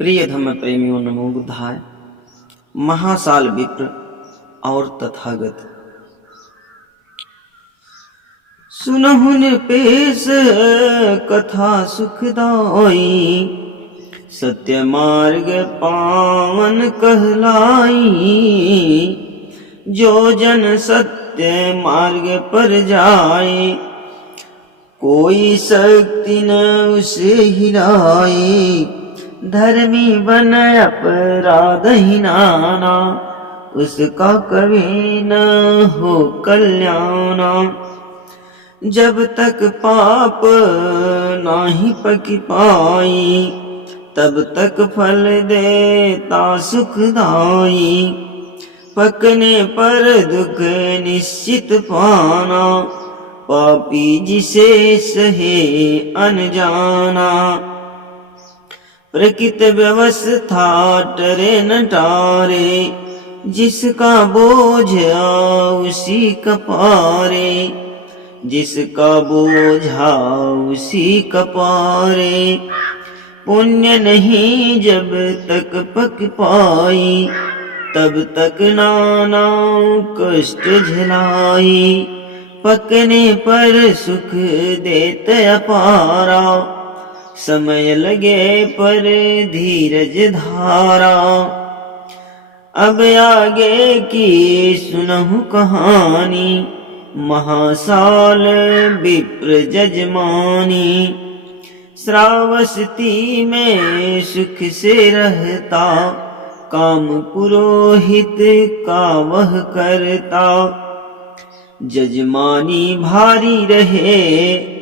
प्रिय धम्म प्रेमियों, नमो बुद्धाय। महासाल विप्र और तथागत। सुनहु निरपेश कथा सुखदाई, सत्य मार्ग पावन कहलाई। जो जन सत्य मार्ग पर जाए, कोई शक्ति न उसे हिलाए। धर्मी बन अपराध ही नाना, उसका कभी न हो कल्याणा। जब तक पाप नाही पक पाई, तब तक फल देता सुखदाई। पकने पर दुख निश्चित पाना, पापी जिसे सहे अनजाना। प्रकृत व्यवस्था टरे न टारे, जिसका बोझ उसी कपारे। जिसका बोझा उसी कपारे। पुण्य नहीं जब तक पक पाई, तब तक नाना कष्ट झेलाई। पकने पर सुख देते अपारा, समय लगे पर धीरज धारा। अब आगे की सुनहु कहानी, महासाल विप्र जजमानी। श्रावस्ती में सुख से रहता, काम पुरोहित का वह करता। जजमानी भारी रहे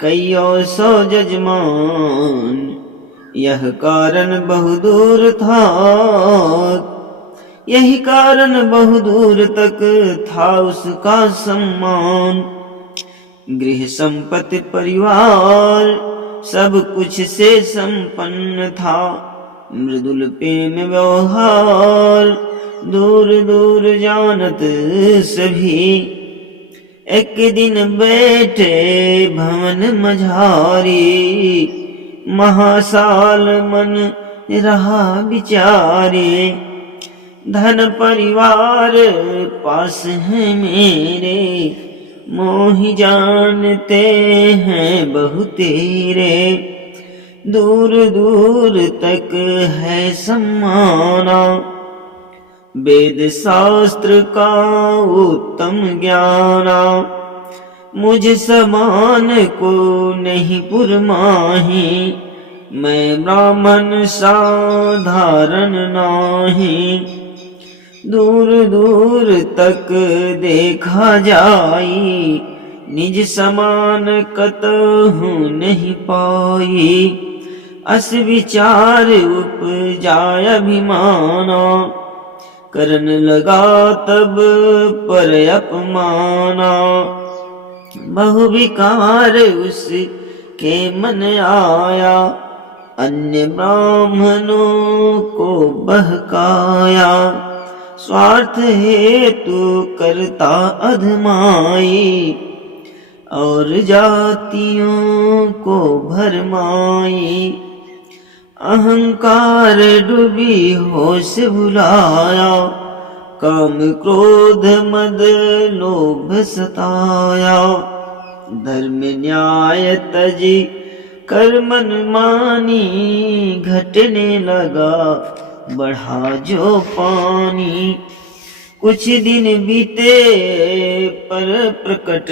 कईयों सौ जजमान, यह कारण बहुदूर था। यही कारण बहुदूर तक था उसका सम्मान। गृह संपत्ति परिवार सब कुछ से संपन्न था। मृदुल प्रेम व्यवहार दूर दूर जानत सभी। एक दिन बैठे भवन मझारी, महासाल मन रहा विचारे। धन परिवार पास है मेरे, मोहि जानते हैं बहुतेरे। दूर दूर तक है सम्माना, वेद शास्त्र का उत्तम ज्ञाना। मुझ समान को नहीं पुरमाही, मैं ब्राह्मण साधारण नाही। दूर दूर तक देखा जाई, निज समान कतहु नहीं पाई। अस विचार उपजाय अभिमाना, करन लगा तब पर अपमाना। बहु विकार उसके मन आया, अन्य ब्राह्मणों को बहकाया। स्वार्थ हेतु करता अधमाई, और जातियों को भरमाई। अहंकार डूबी होश भुलाया, काम क्रोध मद लोभ सताया। धर्म न्याय तजी कर मन मानी, घटने लगा बढ़ा जो पानी। कुछ दिन बीते पर प्रकट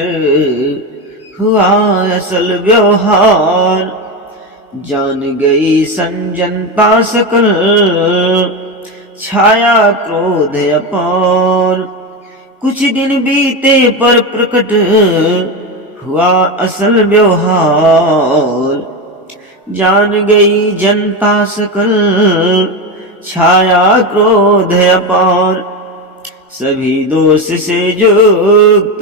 हुआ असल व्यवहार। जान गई संजनता सकल, छाया क्रोध अपार। कुछ दिन बीते पर प्रकट हुआ असल व्यवहार। जान गई जनता सकल, छाया क्रोध अपार। सभी दोष से युक्त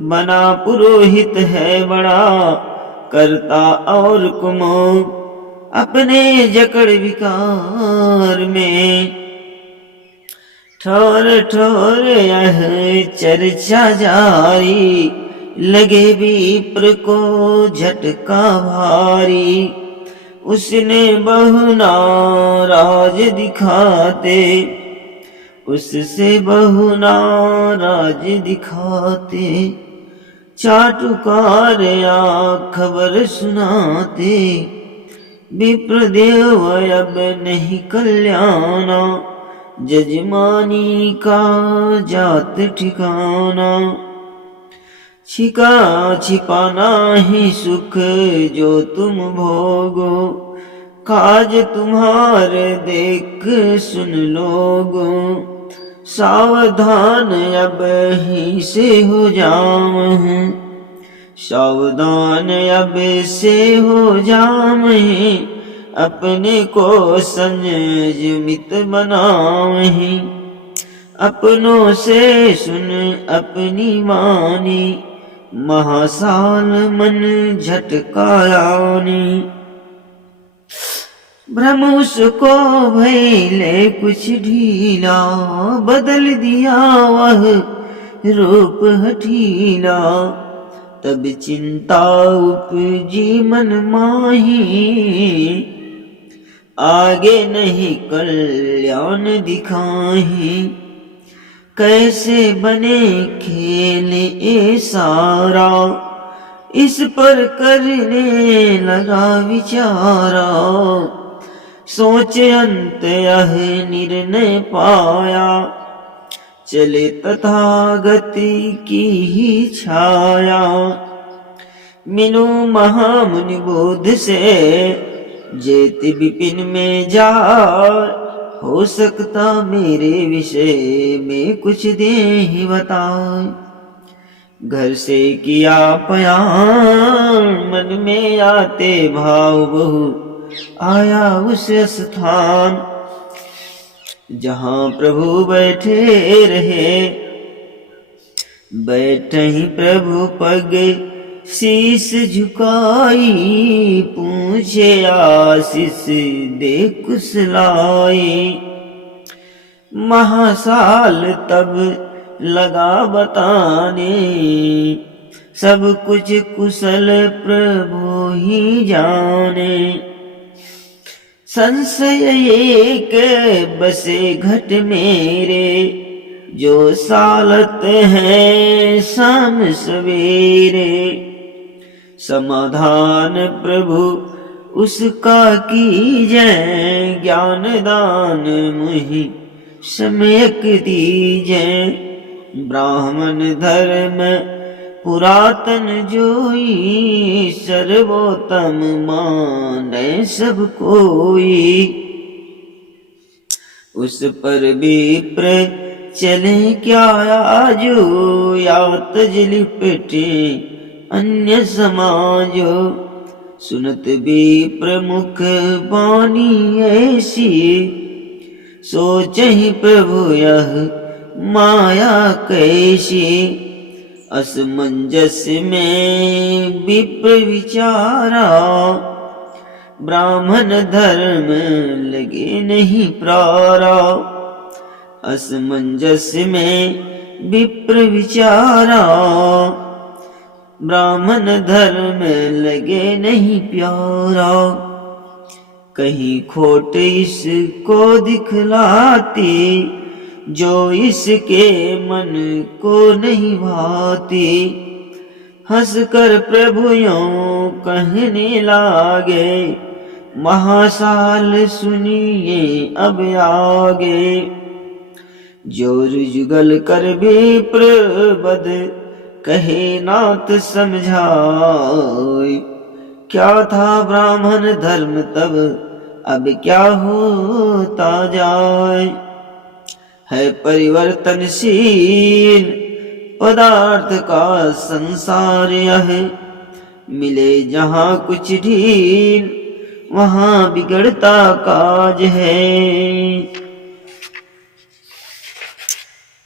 बना पुरोहित है बड़ा, करता और कुमोह अपने जकड़ विकार में। ठोर ठोर यह चर्चा जारी, लगे विप्र को झटका भारी। उसने बहु नाराज दिखाते, उससे बहु नाराज दिखाते, चाटुकार या खबर सुनाते। विप्रदेव अब नहीं कल्याणा, जजमानी का जात ठिकाना। छिका छिपाना ही सुख जो तुम भोगो, काज तुम्हारे देख सुन लोगो। सावधान अब ही से हो जामहि, सावधान अब से हो जामहि। अपने को संयमित बनावहि, अपनों से सुन अपनी मानी। महासाल मन झटकायानी, भ्रम उसको भैले कुछ ढीला। बदल दिया वह रूप हठीला, तब चिंता उपजी मन माही। आगे नहीं कल्याण दिखाही, कैसे बने खेल ए सारा। इस पर करने लगा विचारा, सोचे अंत यह निर्णय पाया। चले तथागति की ही छाया, मिनु महामुनि बोध से। जेत विपिन में जाय, हो सकता मेरे विषय में कुछ दे ही बताए। घर से किया पयान, मन में आते भाव बहु। आया उस स्थान, जहाँ प्रभु बैठे रहे। बैठे ही प्रभु पग शीस झुकाई, पूछे आशीष दे कुशलाई। महासाल तब लगा बताने, सब कुछ कुशल प्रभु ही जाने। संशय एक बसे घट मेरे, जो सालत है शाम सवेरे। समाधान प्रभु उसका कीजै, ज्ञान दान मुहि सम्यक दीजै। ब्राह्मण धर्म पुरातन जोई, सर्वोत्तम मानै सब कोई। उस पर विप्र चले क्या आजो, या तज लिपटे अन्य समाजो। सुनत विप्र मुख वाणी ऐसी, सोचहि प्रभु यह माया कैसी। असमंजस में विप्र विचारा, ब्राह्मण धर्म लगे नहीं प्रारा। असमंजस में विप्र विचारा, ब्राह्मण धर्म लगे नहीं प्यारा। कहीं खोट इसको दिखलाती, जो इसके मन को नहीं भाती। हंस कर प्रभु यों कहने लागे, महासाल सुनिए अब आगे। जोर जुगल कर विप्र बद, कहे नाथ समझाए। क्या था ब्राह्मण धर्म तब, अब क्या होता जाए। है परिवर्तनशील पदार्थ का संसार यह, मिले जहाँ कुछ ढील वहाँ बिगड़ता काज है।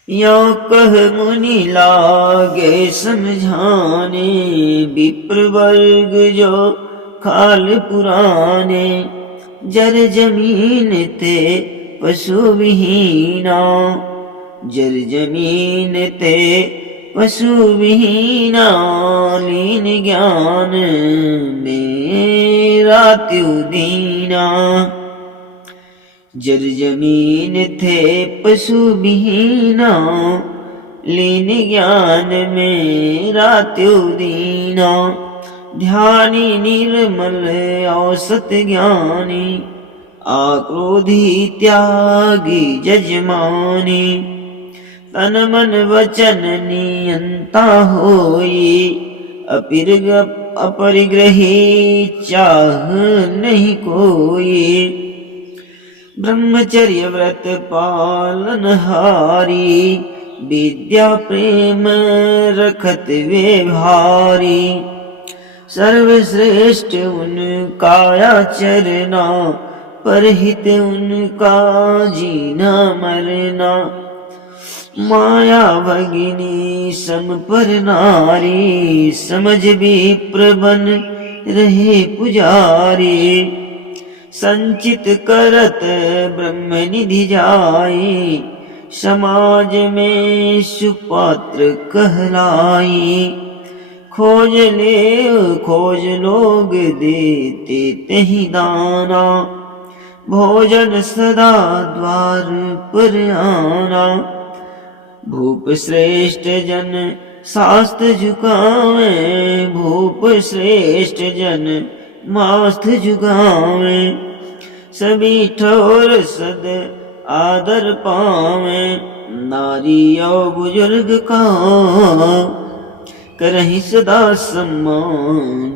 यो कह मुनि लागे समझाने, विप्र वर्ग जो खाल पुराने। जर जमीन ते पशु विहीना, जर जमीन ते पशु विहीना लीन ज्ञान मेरा त्यू दीना। जर जमीन थे पशु विहीना लीन ज्ञान मेरा त्यू दीना। ध्यानी निर्मल औसत ज्ञानी आक्रोधी त्यागी जजमानी। तन मन वचन नियंता होई अपरिग्रही चाह नहीं कोई। ब्रह्मचर्य व्रत पालन हारी विद्या प्रेम रखत वे भारी। सर्वश्रेष्ठ उनका आचरना परहित उनका जीना मरना। माया भगिनी सम पर नारी समझ विप्र बन रहे पुजारी। संचित करत ब्रह्म निधि जाई समाज में सुपात्र कहलाई। खोज लोग देते तहि दाना भोजन सदा द्वार पर आना। भूप श्रेष्ठ जन शास्त्र झुकावे भूप श्रेष्ठ जन मास्थ झुकावे। सभी ठोर सद आदर पावे नारी और बुजुर्ग का करहि सदा सम्मान।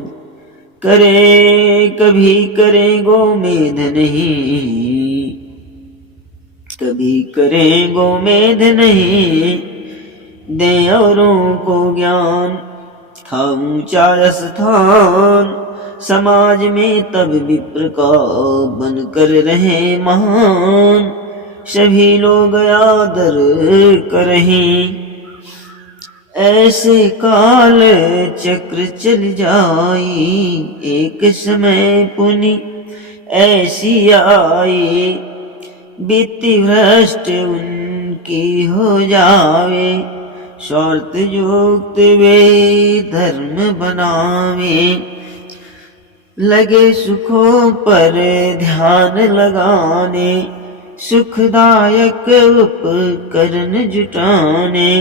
करे कभी करे गोमेध नहीं कभी करे गोमेध नहीं। दे औरों को ज्ञान था ऊंचा स्थान। समाज में तब विप्र का बनकर रहे महान। सभी लोग आदर करहीं ऐसे काल चक्र चल जाई। एक समय पुनि ऐसी आई बीती भ्रष्ट उनकी हो जावे। स्वार्थ युक्त वे धर्म बनावे लगे सुखों पर ध्यान लगाने। सुखदायक उपकरण जुटाने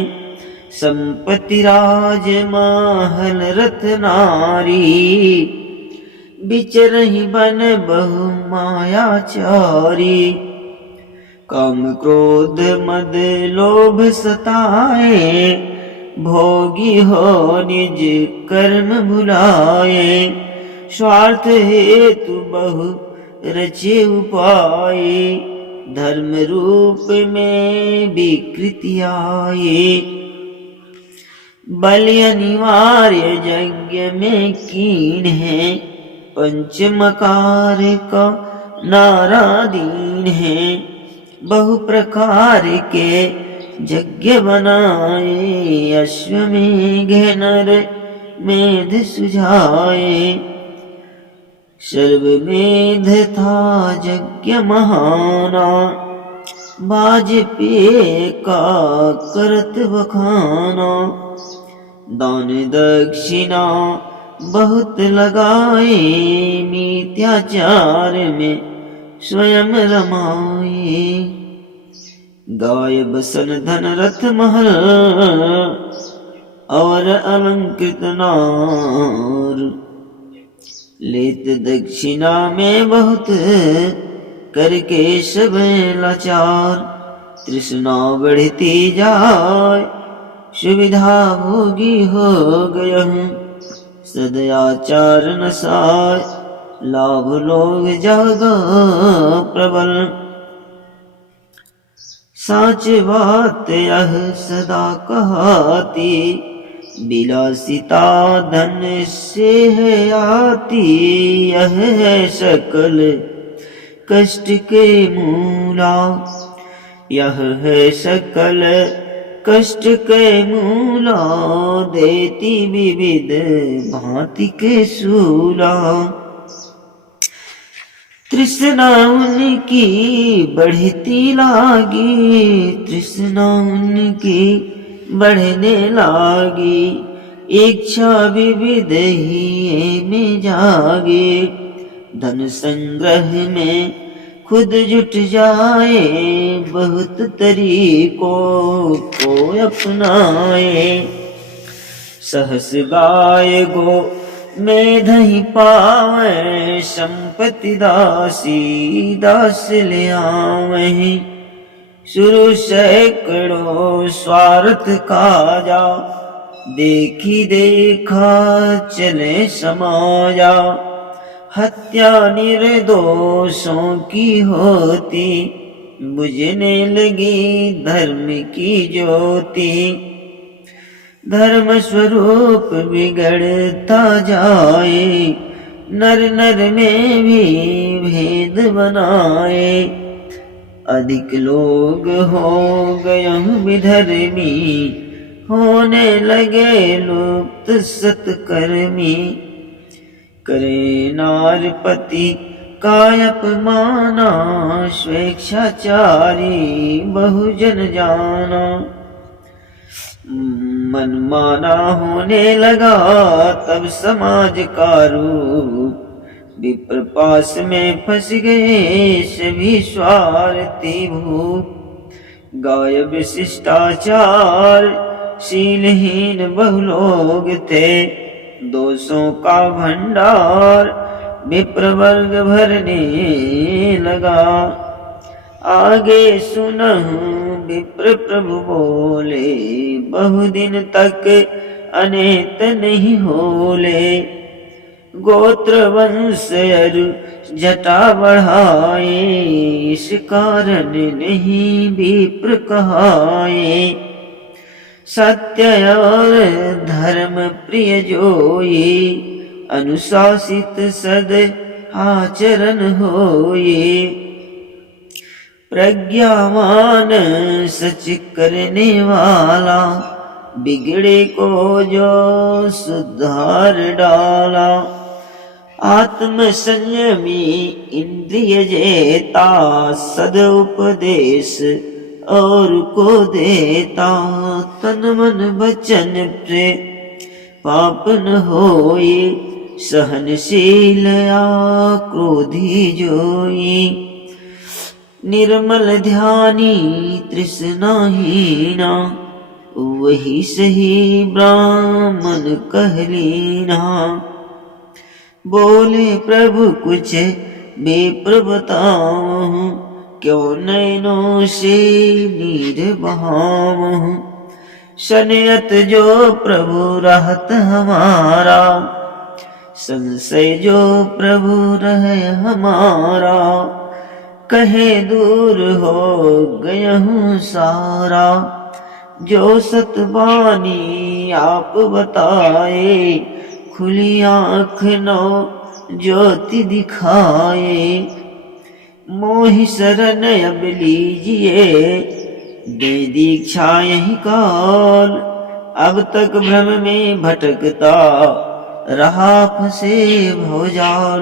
संपत्ति राज महल रथ नारी। बिचरहि बन बहु मायाचारी। काम क्रोध मद लोभ सताए भोगी हो निज कर्म भुलाए। स्वार्थ हेतु बहु रचे उपाय धर्म रूप में विकृति आए। बलि अनिवार्य यज्ञ में कीन है पंचमकार का नारादीन है। बहु प्रकार के यज्ञ बनाए अश्वमेघ नर मेध सुझाए। सर्वमेध था यज्ञ महाना वाजपेय का करत बखाना। दान दक्षिणा बहुत लगाए मिथ्याचार में स्वयं रमाए। गाय बसन धन रथ महल और अलंकृत नार। लेत दक्षिणा में बहुत करके सब लाचार। तृष्णा बढ़ती जाए सुविधा भोगी हो गया। सदाचार नसाय लाभ लोग जागा प्रबल। साच बात यह सदा कहती विलासिता धन से है आती। यह है सकल कष्ट के मूला। यह है सकल कष्ट के मूला। देती विविध भांति के सूला। तृष्णा उनकी बढ़ती लागी तृष्णा उनकी बढ़ने लागी, इच्छा विविध ही में जागे। धन संग्रह में खुद जुट जाए, बहुत तरीकों को अपनाए। सहस गाय गो मेधहि पावै, संपत्ति दासी दास ले आवै। शुरू सैकड़ों स्वार्थ काजा, देखी देखा चले समाजा। हत्या निर्दोषों की होती, बुझने लगी धर्म की ज्योति। धर्म स्वरूप बिगड़ता जाए, नर नर में भी भेद बनाए। अधिक लोग हो गए विधर्मी, होने लगे लुप्त सत्कर्मी। करे नारपति का अपमाना, स्वेच्छाचारी बहुजन जाना। मनमाना होने लगा तब समाज का रूप, विप्र पास में फंस गए सभी स्वार्थी भूप। गायब शिष्टाचार शीलहीन बहु लोग थे, दोषों का भंडार विप्र वर्ग भरने लगा। आगे सुनहु विप्र प्रभु बोले, बहुदिन तक अनेत नहीं होले। गोत्र वंश अरु जटा बढ़ाए, इस कारण नहीं विप्र कहाए। सत्य और धर्म प्रिय जोई, अनुशासित सद आचरण होए। प्रज्ञावान सच करने वाला, बिगड़े को जो सुधार डाला। आत्म संयमी इंद्रिय जेता, सद उपदेश और को देता। तन मन वचन प्रे पाप न होए, सहनशील या क्रोधी जोई। निर्मल ध्यानी तृष्णाहीना, वही सही ब्राह्मण कहलीना। बोले प्रभु कुछ विप्र बताऊं, क्यों नैनों से नीर बहाऊं। शनियत जो प्रभु रहत हमारा, संशय जो प्रभु रहे हमारा। कहे दूर हो गयहूँ सारा, जो सतबानी आप बताए। खुली आँख नो ज्योति दिखाए, मोहि शरण अब लीजिए। दे दीक्षा यही काल, अब तक भ्रम में भटकता रहा फंसे भवजाल।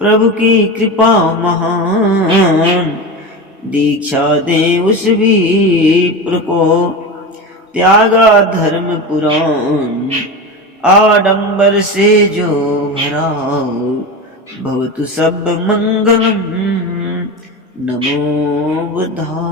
प्रभु की कृपा महान, दीक्षा दे उस विप्र को। त्यागा धर्म पुराण, आडंबर से जो भरा। भवतु सब मंगलम, नमो बुद्धाय।